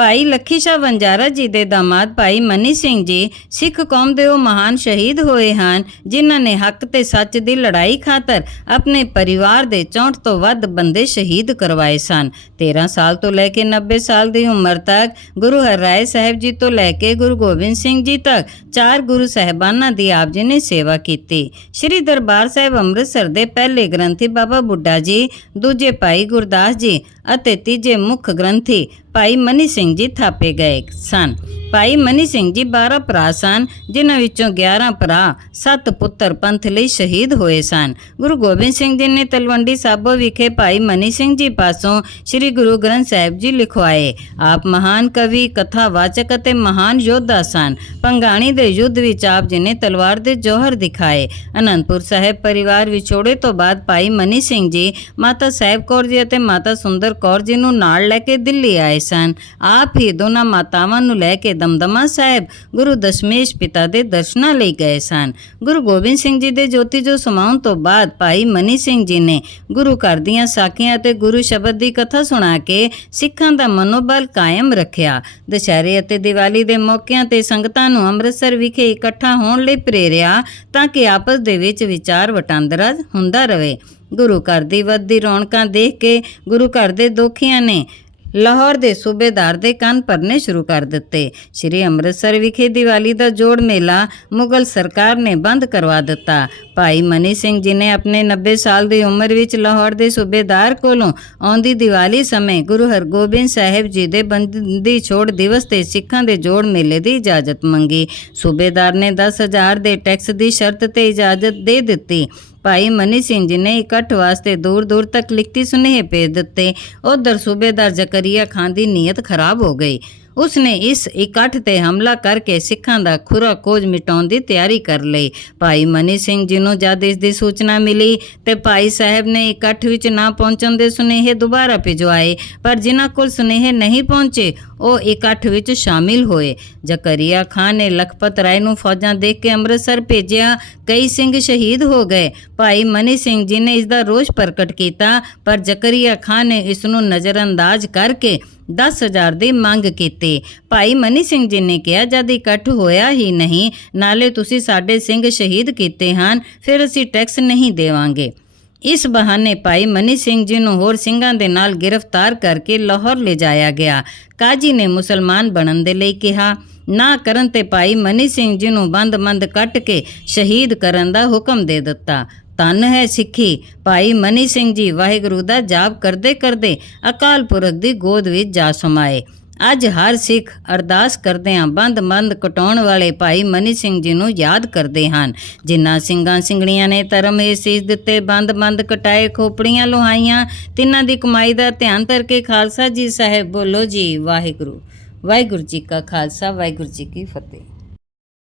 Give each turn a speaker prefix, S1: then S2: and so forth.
S1: ਭਾਈ ਲੱਖੀ ਸ਼ਾਹ ਵੰਜਾਰਾ ਜੀ ਦੇ ਦਾਮਾਦ ਭਾਈ ਮਨੀ ਸਿੰਘ ਜੀ, ਸਿੱਖ ਕੌਮ ਦੇ ਉਹ ਮਹਾਨ ਸ਼ਹੀਦ ਹੋਏ ਹਨ, ਜਿਨ੍ਹਾਂ ਨੇ ਹੱਕ ਤੇ ਸੱਚ ਦੀ ਲੜਾਈ ਖਾਤਰ ਆਪਣੇ ਪਰਿਵਾਰ ਦੇ 64 ਤੋਂ ਵੱਧ ਬੰਦੇ ਸ਼ਹੀਦ ਕਰਵਾਏ ਸਨ। 13 ਸਾਲ ਤੋਂ ਲੈ ਕੇ 90 ਸਾਲ ਦੀ ਉਮਰ ਤੱਕ ਗੁਰੂ ਹਰਰਾਏ ਸਾਹਿਬ ਜੀ ਤੋਂ ਲੈ ਕੇ ਗੁਰੂ ਗੋਬਿੰਦ ਸਿੰਘ ਜੀ ਤੱਕ ਚਾਰ ਗੁਰੂ ਸਹਿਬਾਨਾਂ ਦੀ ਆਪ ਜੀ ਨੇ ਸੇਵਾ ਕੀਤੀ। ਸ੍ਰੀ ਦਰਬਾਰ ਸਾਹਿਬ ਅੰਮ੍ਰਿਤਸਰ ਦੇ ਪਹਿਲੇ ਗ੍ਰੰਥੀ ਬਾਬਾ ਬੁੱਢਾ ਜੀ, ਦੂਜੇ ਭਾਈ ਗੁਰਦਾਸ ਜੀ ਅਤੇ ਤੀਜੇ ਮੁੱਖ ਗ੍ਰੰਥੀ ਭਾਈ ਮਨੀ ਸਿੰਘ ਜੀ ਥਾਪੇ ਗਏ ਸਨ। ਭਾਈ ਮਨੀ ਸਿੰਘ ਜੀ 12 ਭਰਾ ਸਨ, ਜਿਨ੍ਹਾਂ ਵਿੱਚੋਂ 11 ਭਰਾ 7 ਪੁੱਤਰ ਪੰਥ ਲਈ ਸ਼ਹੀਦ ਹੋਏ ਸਨ। ਗੁਰੂ ਗੋਬਿੰਦ ਸਿੰਘ ਜੀ ਨੇ ਤਲਵੰਡੀ ਸਾਬੋ ਵਿਖੇ ਭਾਈ ਮਨੀ ਸਿੰਘ ਜੀ ਪਾਸੋਂ ਸ੍ਰੀ ਗੁਰੂ ਗ੍ਰੰਥ ਸਾਹਿਬ ਜੀ ਲਿਖਵਾਏ। ਆਪ ਮਹਾਨ ਕਵੀ ਕਥਾਵਾਚਕ ਅਤੇ ਮਹਾਨ ਯੋਧਾ ਸਨ। ਪੰਗਾਣੀ ਦੇ ਯੁੱਧ ਵਿੱਚ ਆਪ ਜੀ ਨੇ ਤਲਵਾਰ ਦੇ ਜੋਹਰ ਦਿਖਾਏ। ਅਨੰਦਪੁਰ ਸਾਹਿਬ ਪਰਿਵਾਰ ਵਿਛੋੜੇ ਤੋਂ ਬਾਅਦ ਭਾਈ ਮਨੀ ਸਿੰਘ ਜੀ ਮਾਤਾ ਸਾਹਿਬ ਕੌਰ ਜੀ ਅਤੇ ਮਾਤਾ ਸੁੰਦਰ ਕੌਰ ਜੀ ਨੂੰ ਨਾਲ ਲੈ ਕੇ ਦਿੱਲੀ ਆਏ ਸਨ। ਆਪ ਹੀ ਦੋਨਾਂ ਮਾਤਾਵਾਂ ਨੂੰ ਲੈ ਕੇ ਦਮਦਮਾ ਸਾਹਿਬ ਗੁਰੂ ਦਸ਼ਮੇਸ਼ ਪਿਤਾ ਦੇ ਦਰਸ਼ਨਾਂ ਲਈ ਗਏ ਸਨ। ਗੁਰੂ ਗੋਬਿੰਦ ਸਿੰਘ ਜੀ ਦੇ ਜੋਤੀ ਜੋ ਸਮਾਉਣ ਤੋਂ ਬਾਅਦ ਭਾਈ ਮਨੀ ਸਿੰਘ ਜੀ ਨੇ ਗੁਰੂ ਘਰ ਦੀਆਂ ਸਾਖੀਆਂ ਅਤੇ ਗੁਰੂ ਸ਼ਬਦ ਦੀ ਕਥਾ ਸੁਣਾ ਕੇ ਸਿੱਖਾਂ ਦਾ ਮਨੋਬਲ ਕਾਇਮ ਰੱਖਿਆ। ਦੁਸ਼ਹਿਰੇ ਅਤੇ ਦੀਵਾਲੀ ਦੇ ਮੌਕਿਆਂ ਤੇ ਸੰਗਤਾਂ ਨੂੰ ਅੰਮ੍ਰਿਤਸਰ ਵਿਖੇ ਇਕੱਠਾ ਹੋਣ ਲਈ ਪ੍ਰੇਰਿਆ ਤਾਂ ਕਿ ਆਪਸ ਦੇ ਵਿੱਚ ਵਿਚਾਰ ਵਟਾਂਦਰਾ ਹੁੰਦਾ ਰਹੇ। ਗੁਰੂ ਘਰ ਦੀ ਵੱਧਦੀ ਰੌਣਕਾਂ ਦੇਖ ਕੇ ਗੁਰੂ ਘਰ ਦੇ ਦੋਖੀਆਂ ਨੇ ਲਾਹੌਰ ਦੇ ਸੂਬੇਦਾਰ ਦੇ ਕੰਨ ਭਰਨੇ ਸ਼ੁਰੂ ਕਰ ਦਿੱਤੇ। ਸ੍ਰੀ ਅੰਮ੍ਰਿਤਸਰ ਵਿਖੇ ਦੀਵਾਲੀ ਦਾ ਜੋੜ ਮੇਲਾ ਮੁਗਲ ਸਰਕਾਰ ਨੇ ਬੰਦ ਕਰਵਾ ਦਿੱਤਾ। ਭਾਈ ਮਨੀ ਸਿੰਘ ਜੀ ਨੇ ਆਪਣੇ 90 ਸਾਲ ਦੀ ਉਮਰ ਵਿੱਚ ਲਾਹੌਰ ਦੇ ਸੂਬੇਦਾਰ ਕੋਲੋਂ ਆਉਂਦੀ ਦੀਵਾਲੀ ਸਮੇਂ ਗੁਰੂ ਹਰਗੋਬਿੰਦ ਸਾਹਿਬ ਜੀ ਦੇ ਬੰਦੀ ਛੋੜ ਦਿਵਸ ਤੇ ਸਿੱਖਾਂ ਦੇ ਜੋੜ ਮੇਲੇ ਦੀ ਇਜਾਜ਼ਤ ਮੰਗੀ। ਸੂਬੇਦਾਰ ਨੇ 10000 ਦੇ ਟੈਕਸ ਦੀ ਸ਼ਰਤ ਤੇ ਇਜਾਜ਼ਤ ਦੇ ਦਿੱਤੀ। ਭਾਈ ਮਨੀ ਸਿੰਘ ਜੀ ਨੇ ਇਕੱਠ ਵਾਸਤੇ ਦੂਰ ਦੂਰ ਤੱਕ ਲਿਖਤੀ ਸੁਨੇਹੇ ਭੇਜ ਦਿੱਤੇ। ਉਧਰ ਸੂਬੇਦਾਰ ਜ਼ਕਰੀਆ ਖਾਨ ਦੀ ਨੀਅਤ ਖਰਾਬ ਹੋ ਗਈ। ਉਸਨੇ ਇਸ ਇਕੱਠ ਤੇ ਹਮਲਾ ਕਰਕੇ ਸਿੱਖਾਂ ਦਾ ਖੁਰਾ ਕੋਜ ਮਿਟਾਉਣ ਦੀ ਤਿਆਰੀ ਕਰ ਲਈ। ਭਾਈ ਮਨੀ ਸਿੰਘ ਜੀ ਨੂੰ ਜਦ ਇਸ ਦੀ ਸੂਚਨਾ ਮਿਲੀ ਤੇ ਭਾਈ ਸਾਹਿਬ ਨੇ ਇਕੱਠ ਵਿੱਚ ਨਾ ਪਹੁੰਚਣ ਦੇ ਸੁਨੇਹੇ ਦੁਬਾਰਾ ਭਿਜਵਾਏ, ਪਰ ਜਿਨ੍ਹਾਂ ਕੋਲ ਸੁਨੇਹੇ ਨਹੀਂ ਪਹੁੰਚੇ, ਉਹ ਇਕੱਠ ਵਿੱਚ ਸ਼ਾਮਿਲ ਹੋਏ। ਜ਼ਕਰੀਆ ਖਾਨ ਨੇ ਲਖਪਤ ਰਾਏ ਨੂੰ ਫੌਜਾਂ ਦੇਖ ਕੇ ਅੰਮ੍ਰਿਤਸਰ ਭੇਜਿਆ, ਕਈ ਸਿੰਘ ਸ਼ਹੀਦ ਹੋ ਗਏ। ਭਾਈ ਮਨੀ ਸਿੰਘ ਜੀ ਨੇ ਇਸ ਦਾ ਰੋਸ਼ ਪ੍ਰਗਟ ਕੀਤਾ, ਪਰ ਜ਼ਕਰੀਆ ਖਾਨ ਨੇ ਇਸ ਨੂੰ ਨਜ਼ਰਅੰਦਾਜ਼ ਕਰਕੇ 10000 ਦੀ ਮੰਗ ਕੀਤੀ। ਭਾਈ ਮਨੀ ਸਿੰਘ ਜੀ ਨੇ ਕਿਹਾ, ਜਦ ਇਕੱਠ ਹੋਇਆ ਹੀ ਨਹੀਂ, ਨਾਲੇ ਤੁਸੀਂ ਸਾਡੇ ਸਿੰਘ ਸ਼ਹੀਦ ਕੀਤੇ ਹਨ, ਫਿਰ ਅਸੀਂ ਟੈਕਸ ਨਹੀਂ ਦੇਵਾਂਗੇ। ਇਸ ਬਹਾਨੇ ਭਾਈ ਮਨੀ ਸਿੰਘ ਜੀ ਨੂੰ ਹੋਰ ਸਿੰਘਾਂ ਦੇ ਨਾਲ ਗ੍ਰਿਫਤਾਰ ਕਰਕੇ ਲਾਹੌਰ ਲਿਜਾਇਆ ਗਿਆ। ਕਾਜੀ ਨੇ ਮੁਸਲਮਾਨ ਬਣਨ ਦੇ ਲਈ ਕਿਹਾ, ਨਾ ਕਰਨ ਤੇ ਭਾਈ ਮਨੀ ਸਿੰਘ ਜੀ ਨੂੰ ਬੰਦ-ਬੰਦ ਕੱਟ ਕੇ ਸ਼ਹੀਦ ਕਰਨ ਦਾ ਹੁਕਮ ਦੇ ਦਿੱਤਾ। ਧੰਨ ਹੈ ਸਿੱਖੀ। ਭਾਈ ਮਨੀ ਸਿੰਘ ਜੀ, ਵਾਹਿਗੁਰੂ ਦਾ ਜਾਪ ਕਰਦੇ ਕਰਦੇ ਅਕਾਲ ਪੁਰਖ ਦੀ ਗੋਦ ਵਿੱਚ ਜਾ ਸਮਾਏ। ਅੱਜ ਹਰ ਸਿੱਖ ਅਰਦਾਸ ਕਰਦੇ ਹਾਂ ਬੰਦ-ਬੰਦ ਕਟਾਉਣ ਵਾਲੇ ਭਾਈ ਮਨੀ ਸਿੰਘ ਜੀ ਨੂੰ ਯਾਦ ਕਰਦੇ ਹਨ। ਜਿਨ੍ਹਾਂ ਸਿੰਘਾਂ ਸਿੰਘਣੀਆਂ ਨੇ ਧਰਮ ਇਸ ਸੀਸ ਦਿੱਤੇ ਬੰਦ-ਬੰਦ ਕਟਾਏ, ਖੋਪੜੀਆਂ ਲੋਹਾਈਆਂ, ਤਿੰਨਾਂ ਦੀ ਕਮਾਈ ਦਾ ਧਿਆਨ ਕਰਕੇ ਖਾਲਸਾ ਜੀ ਸਾਹਿਬ ਬੋਲੋ ਜੀ, ਵਾਹਿਗੁਰੂ। ਵਾਹਿਗੁਰੂ ਜੀ ਕਾ ਖਾਲਸਾ, ਵਾਹਿਗੁਰੂ ਜੀ ਕੀ ਫਤਿਹ।